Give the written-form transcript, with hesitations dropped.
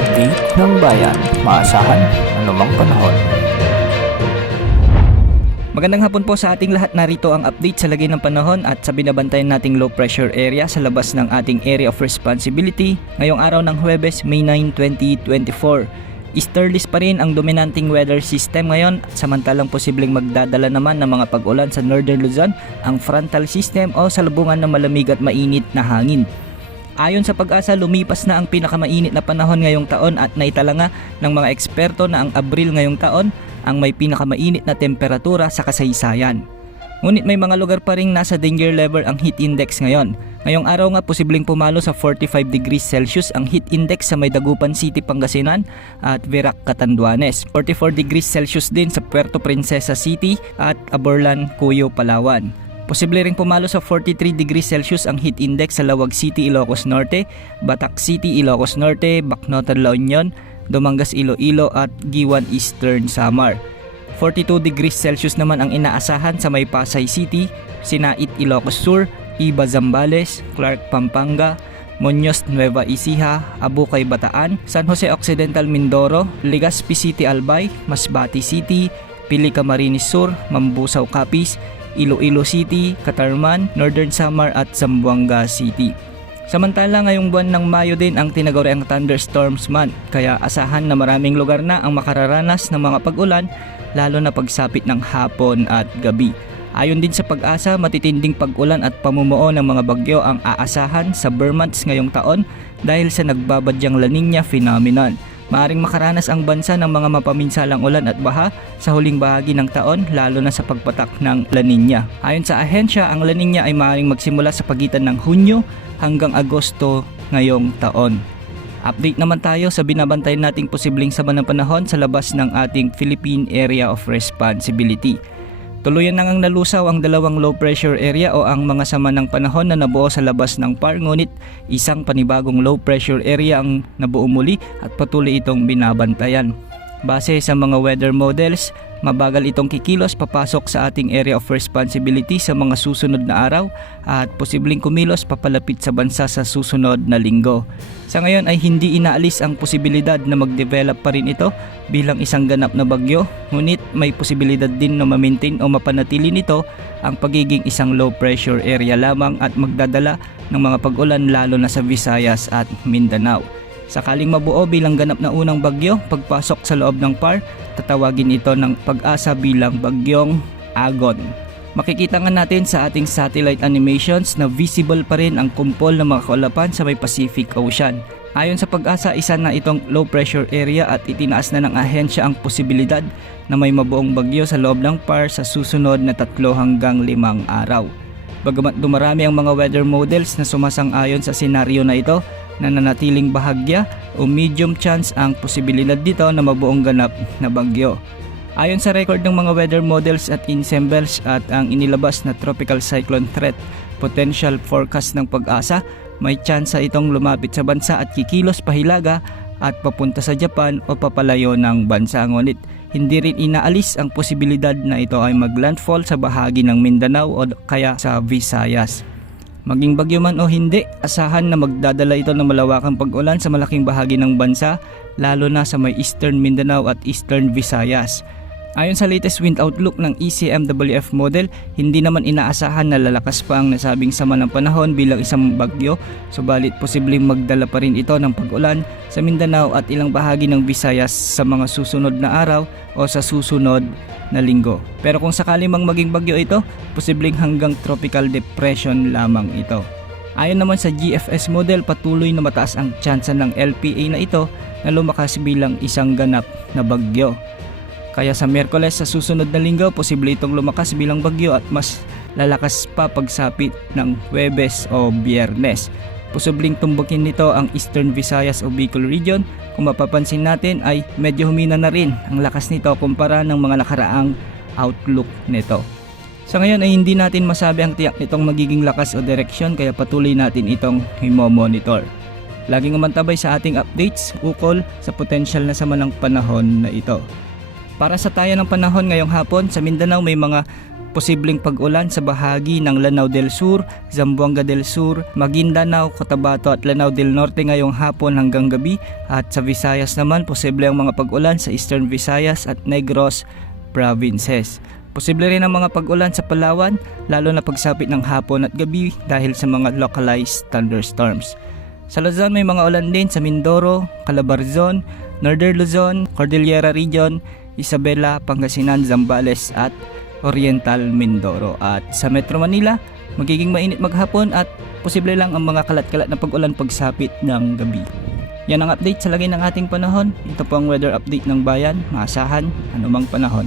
update ng bayan, maasahan anumang panahon. Magandang hapon po sa ating lahat. Narito ang update sa lagay ng panahon at sa binabantayan nating low pressure area sa labas ng ating area of responsibility ngayong araw ng Huwebes, May 9, 2024. Easterlies pa rin ang dominanting weather system ngayon, samantalang posibleng magdadala naman ng mga pag-ulan sa Northern Luzon ang frontal system o salubungan ng malamig at mainit na hangin. Ayon sa Pag-asa, lumipas na ang pinakamainit na panahon ngayong taon at naitala nga ng mga eksperto na ang Abril ngayong taon ang may pinakamainit na temperatura sa kasaysayan. Ngunit may mga lugar pa ring nasa danger level ang heat index ngayon. Ngayong araw nga posibleng pumalo sa 45 degrees Celsius ang heat index sa May Dagupan City, Pangasinan at Verac, Catanduanes. 44 degrees Celsius din sa Puerto Princesa City at Aborlan, Cuyo, Palawan. Posible ring pumalo sa 43 degrees Celsius ang heat index sa Lawag City, Ilocos Norte, Batac City, Ilocos Norte, Bacnotan, La Union, Dumangas, Iloilo at Giwan, Eastern Samar. 42 degrees Celsius naman ang inaasahan sa May Pasay City, Sinait, Ilocos Sur, Iba, Zambales, Clark, Pampanga, Muñoz, Nueva Ecija, Abukay, Bataan, San Jose Occidental, Mindoro, Legazpi City, Albay, Masbate City, Pili, Camarines Sur, Mambusaw, Capiz, Iloilo City, Catarman, Northern Samar at Zamboanga City. Samantala ngayong buwan ng Mayo din ang tinaguriang thunderstorms month, kaya asahan na maraming lugar na ang makararanas ng mga pag-ulan lalo na pagsapit ng hapon at gabi. Ayon din sa Pag-asa, matitinding pag-ulan at pamumuo ng mga bagyo ang aasahan sa Vermonts ngayong taon dahil sa nagbabadyang La Nina phenomenon. Maaring makaranas ang bansa ng mga mapaminsalang ulan at baha sa huling bahagi ng taon lalo na sa pagpatak ng La Nina. Ayon sa ahensya, ang La Nina ay maaring magsimula sa pagitan ng Hunyo hanggang Agosto ngayong taon. Update naman tayo sa binabantayan nating posibleng sama ng panahon sa labas ng ating Philippine Area of Responsibility. Tuluyan na ngang nalusaw ang dalawang low pressure area o ang mga sama ng panahon na nabuo sa labas ng PAR, ngunit isang panibagong low pressure area ang nabuo muli at patuloy itong binabantayan. Base sa mga weather models, mabagal itong kikilos papasok sa ating area of responsibility sa mga susunod na araw at posibleng kumilos papalapit sa bansa sa susunod na linggo. Sa ngayon ay hindi inaalis ang posibilidad na mag-develop pa rin ito bilang isang ganap na bagyo, ngunit may posibilidad din na ma-maintain o mapanatili nito ang pagiging isang low pressure area lamang at magdadala ng mga pag-ulan lalo na sa Visayas at Mindanao. Sakaling mabuo bilang ganap na unang bagyo, pagpasok sa loob ng PAR, tatawagin ito ng Pag-asa bilang Bagyong Agon. Makikita nga natin sa ating satellite animations na visible pa rin ang kumpol ng mga kaulapan sa may Pacific Ocean. Ayon sa Pag-asa, isa na itong low pressure area at itinaas na ng ahensya ang posibilidad na may mabuong bagyo sa loob ng PAR sa susunod na 3 hanggang 5 araw. Bagamat dumarami ang mga weather models na sumasang-ayon sa senaryo na ito, nananatiling bahagya o medium chance ang posibilidad dito na mabuong ganap na bagyo. Ayon sa record ng mga weather models at ensembles at ang inilabas na tropical cyclone threat potential forecast ng Pag-asa, may tsansa itong lumapit sa bansa at kikilos pahilaga at papunta sa Japan o papalayo ng bansa. Ngunit hindi rin inaalis ang posibilidad na ito ay maglandfall sa bahagi ng Mindanao o kaya sa Visayas. Maging bagyo man o hindi, asahan na magdadala ito ng malawakang pag-ulan sa malaking bahagi ng bansa, lalo na sa may Eastern Mindanao at Eastern Visayas. Ayon sa latest wind outlook ng ECMWF model, hindi naman inaasahan na lalakas pa ang nasabing sama ng panahon bilang isang bagyo, subalit posibleng magdala pa rin ito ng pag-ulan sa Mindanao at ilang bahagi ng Visayas sa mga susunod na araw o sa susunod na linggo. Pero kung sakali mang maging bagyo ito, posibleng hanggang tropical depression lamang ito. Ayon naman sa GFS model, patuloy na mataas ang tsansa ng LPA na ito na lumakas bilang isang ganap na bagyo. Kaya sa Miyerkules sa susunod na linggo, posible itong lumakas bilang bagyo at mas lalakas pa pagsapit ng Huwebes o Biyernes. Posibleng tumbukin nito ang Eastern Visayas o Bicol region. Kung mapapansin natin ay medyo humina na rin ang lakas nito kumpara ng mga nakaraang outlook nito. Sa ngayon ay hindi natin masabi ang tiyak nitong magiging lakas o direksyon, kaya patuloy natin itong i-monitor. Laging umantabay sa ating updates ukol sa potensyal na sama ng panahon na ito. Para sa taya ng panahon ngayong hapon, sa Mindanao may mga Posibleng pag-ulan sa bahagi ng Lanao del Sur, Zamboanga del Sur, Maguindanao, Cotabato at Lanao del Norte ngayong hapon hanggang gabi. At sa Visayas naman, posible ang mga pag-ulan sa Eastern Visayas at Negros provinces. Posible rin ang mga pag-ulan sa Palawan, lalo na pagsapit ng hapon at gabi dahil sa mga localized thunderstorms. Sa Luzon may mga ulan din sa Mindoro, Calabarzon, Northern Luzon, Cordillera Region, Isabela, Pangasinan, Zambales at Oriental Mindoro. At sa Metro Manila, magiging mainit maghapon at posible lang ang mga kalat-kalat na pag-ulan pagsapit ng gabi. Yan ang update sa lagay ng ating panahon. Ito po ang weather update ng bayan. Maasahan anumang panahon.